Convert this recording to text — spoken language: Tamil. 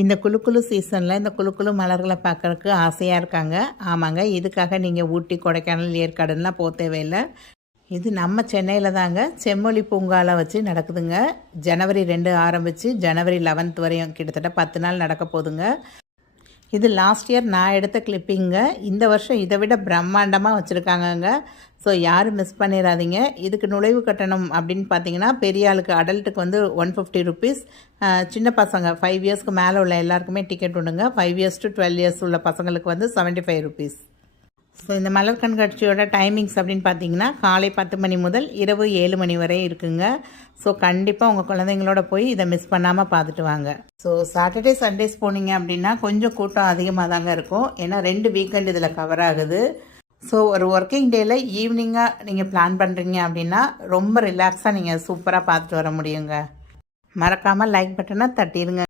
இந்த குளு குளு சீசனில் இந்த குளு குளு மலர்களை பார்க்குறதுக்கு ஆசையாக இருக்காங்க. ஆமாங்க, இதுக்காக நீங்கள் ஊட்டி, கொடைக்கானல், ஏற்காடுலாம் போக தேவையில்லை. இது நம்ம சென்னையில் தாங்க செம்மொழி பூங்காவில் வச்சு நடக்குதுங்க. ஜனவரி 2 ஆரம்பித்து ஜனவரி 11 வரையும் கிட்டத்தட்ட 10 நாள் நடக்க போகுதுங்க. இது லாஸ்ட் இயர் நான் எடுத்த கிளிப்பிங்க. இந்த வருஷம் இதை விட பிரம்மாண்டமாக வச்சுருக்காங்கங்க. ஸோ யாரும் மிஸ் பண்ணிடாதீங்க. இதுக்கு நுழைவு கட்டணம் அப்படின்னு பார்த்தீங்கன்னா, பெரிய ஆளுக்கு அடல்ட்டுக்கு வந்து 150 ருபீஸ், சின்ன பசங்க 5 இயர்ஸ்க்கு மேலே உள்ள எல்லாருக்குமே டிக்கெட் உண்டுங்க. 5 இயர்ஸ் டு 12 இயர்ஸ் உள்ள பசங்களுக்கு வந்து 75 ருபீஸ். ஸோ இந்த மலர் கண்காட்சியோட டைமிங்ஸ் அப்படின்னு பார்த்தீங்கன்னா, காலை 10 மணி முதல் இரவு 7 மணி வரை இருக்குங்க. ஸோ கண்டிப்பாக உங்கள் குழந்தைங்களோட போய் இதை மிஸ் பண்ணாமல் பார்த்துட்டு வாங்க. ஸோ சாட்டர்டே சண்டேஸ் போனீங்க அப்படின்னா கொஞ்சம் கூட்டம் அதிகமாக தாங்க இருக்கும். ஏன்னா 2 வீக்கெண்ட் இதில் கவர் ஆகுது. ஸோ ஒரு ஒர்க்கிங் டேயில் ஈவினிங்காக நீங்கள் பிளான் பண்ணுறீங்க அப்படின்னா ரொம்ப ரிலாக்ஸாக நீங்கள் சூப்பராக பார்த்துட்டு வர முடியுங்க. மறக்காமல் லைக் பட்டனை தட்டிடுங்க.